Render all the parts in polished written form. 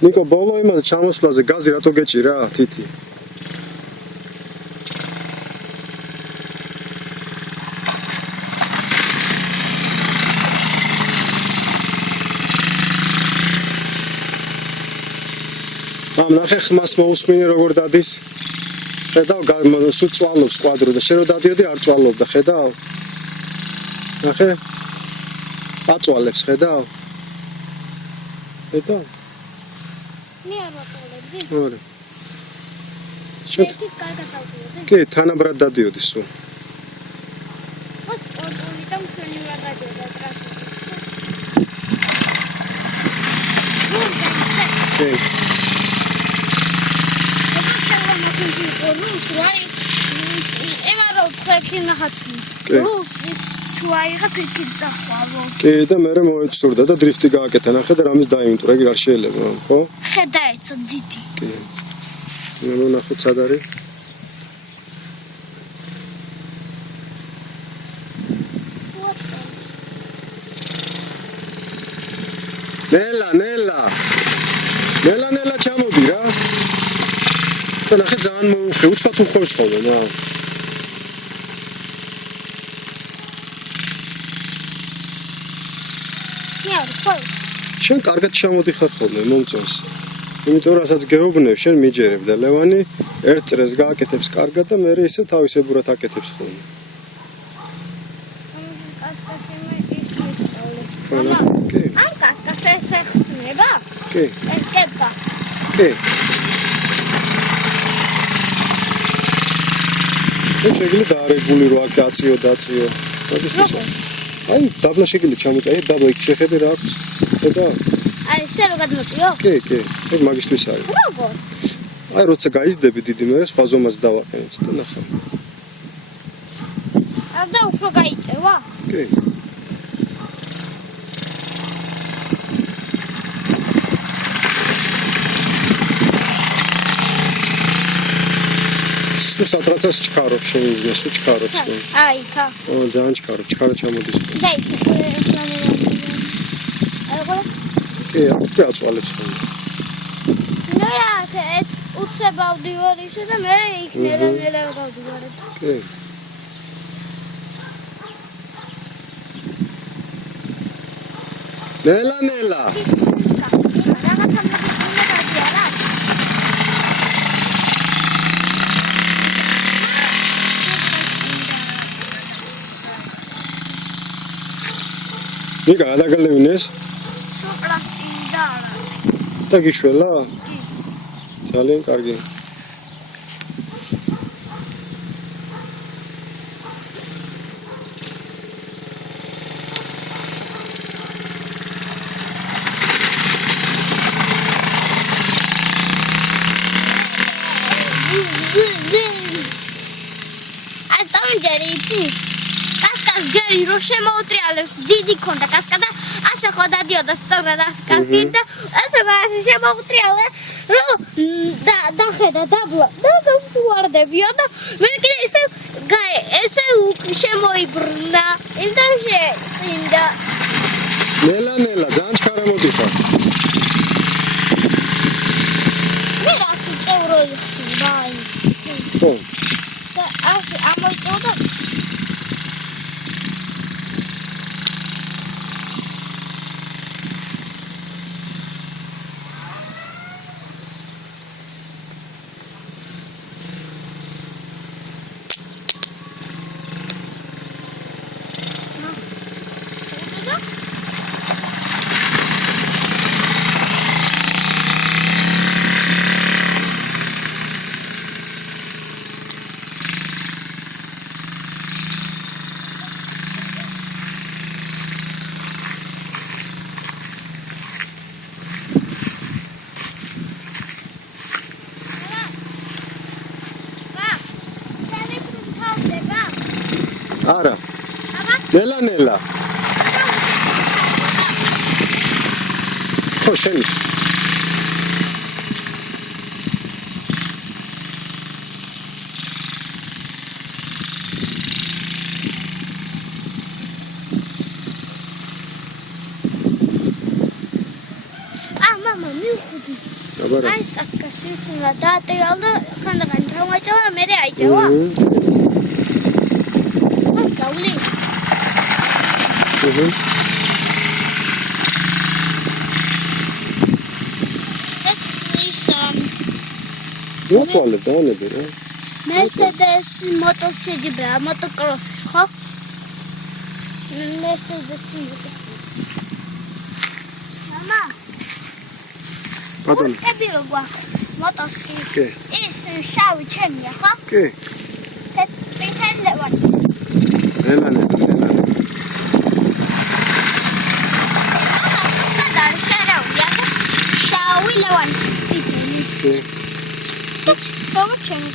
ნიკო ბოლო იმაზე ჩამოსვლაზე გაზი რატო გეჭირა თითი ამ ნახე ხმას მოусმინე როგორ დადის ხედავ სულ წვალობს კვადრო და შენ რო დადიოდი არ წვალობდა ხედავ ნახე აწვალებს ხედავ ხედავ მე არ ვაწვალებდი ორი შენ კარგად დავდიოდი კი თანაბრად დადიოდი სულ ოს კონტროლიდან შენი რა გადადა ტრასაზე კი კი და მე მოეწურდა და დრიფტი გააკეთა ნახე და რამის დაიმტვრა იგი არ შეიძლება ხო? ხედა ეცო დიდი კი მე მონახოთ სად არის ნელა ჩამოდი რა და ნახე ძალიან მოუხე უცბად უხევს ხოლმე რა შენ კარგად ჩამოდიხარ ხოლმე მომწონს იმიტომ რასაც გეუბნებ შენ მიჯერებ და ლევანი ერთ წრეს გააკეთებს კარგად და მე ისე თავისებურად აკეთებს ხოლმე ამ კასკას ეს ეხსნება? კი ეხება კი შეგვიძლია დაარეგულირო აქ აწიო დაწიო აი დაბლა შეგვიძლია ჩამოწა აი დაბლა იქ შეხედე რა აქვს ხედა აი ესე რო გადმოწიო? კი ეგ მაგისტრის არის როგორ? აი როცა გაიზდები დიდი მე სხვა ზომას დავაყენებ და ნახავ და უფრო გაიწევა? კი სატრაცას ჩქარობ შემიძლია სულ ჩქარობს აი ხა ძალიან ჩქარობ ჩქარა ჩამოდის და იქ კი აქ აწვალებს ხოლმე ნუ ეს უცებავდი ვარ ისე და მე იქ ნელა გავდივარ კი ნელა ნიკა დაგალევინეს? სულ პლასტიკი და არა. და გიშველა? კი. ძალიან კარგი. აი დამჯერი იცი? ჯერი რო შემოუტრიალებს დიდი ქონდა კასკადა ასე ხო დადიოდა სწორად ასკარფი და ასე შემოუტრიალე რო დახედა დაბლა და დავუვარდებია და მე კიდე ესე შემოიბრნა იმდან შეინდა ნელა ძალიან ჩქარა მოდიხარ მე რა წევრო იხსნა აი ხო და ასე ამოიწოდა არა ნელა ხო შენი აბარა. აი սկასკასი უნდა დაატირალ და ხანდახან ჩავაჭამა, მე აიჭავა. ასავლი. ეს ის მოწვალე დაანები რა. Mercedes motosikleta, motocross, ხო? Mercedes motocross. Mama. ბატონო. ები რო გვაქვს მოტოსი. კი. ის შავი ჩემია, ხო? კი. თეთრი ლევანი. ელანე. შავი ლევანი. კი. Zobaczymy.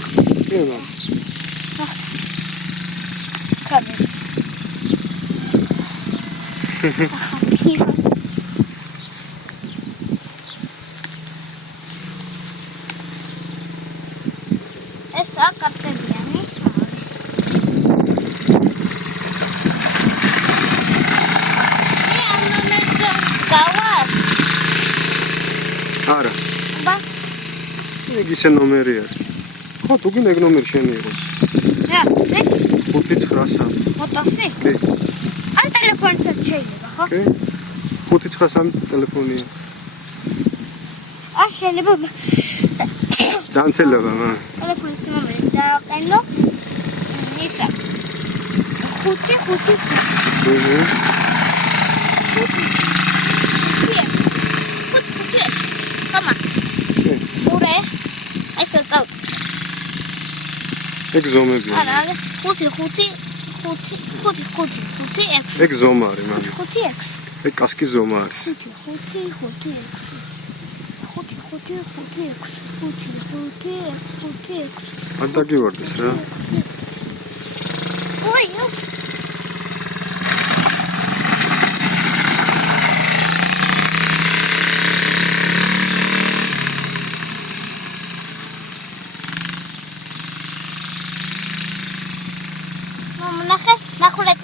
კი მამ. Kamera. ეს აკარტებიანი. არა. ბა ეგ ისე ნომერი არის. ხო, თუ გინდა ეგ ნომერი შენი იყოს. რა, ეს 593. მოტოსი? კი. ან ტელეფონსაც შეიძლება, ხო? კი. 593 ტელეფონია. არ შეიძლება ძალიან შეიძლება, მაგრამ ტელეფონის ნომერი დააყენო. ისა. 555. ეგ ზომებია. არა, 5 ეგ ზომა არის, მამი. 5x. ეგ კასკი ზომა არის. 5x. არ დაგივარდეს რა. ой, ნახულეთ.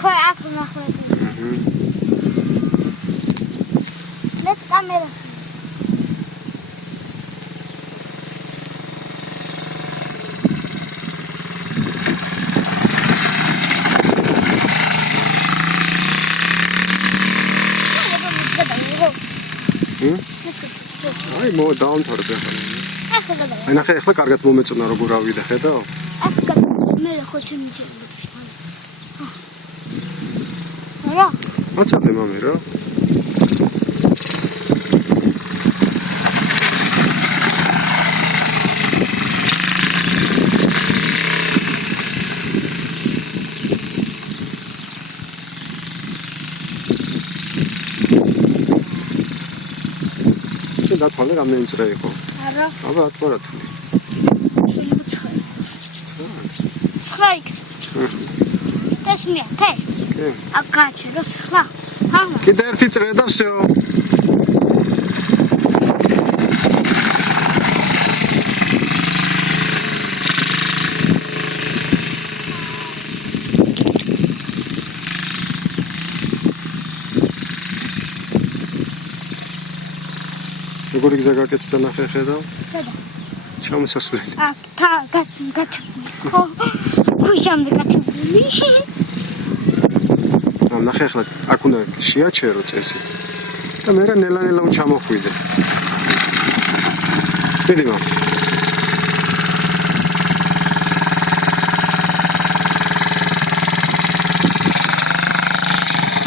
Khoy აქ ნახულეთ. Let's camera. აი დაამთავრე ახლა. აი ნახე ახლა კარგად მომეწონა როგორ ავიდა ხედავ? ახლა მე ხო შემიჭერდი. რა? აცადე მამი რა. და თვალე რამდენი წრე იყო? არა. აბა ათვარა თუ. შეიძლება 9 იქნება. ეს მე თე. კი. აქ გაჩეროს ხლა. ჰამა. კიდე ერთი წრე და всё. როგორი გზა გაკეთდა ნახე ხედავ? სადა? ჩამოსასვლელი. აქ გაჩერდი. ხო. ქუჩამდე გაჩერდი. ნახე ახლა აქ უნდა შეაჩერო წესი. და მე რა ნელა-ნელა ჩამოხვიდე. დიდი მომ.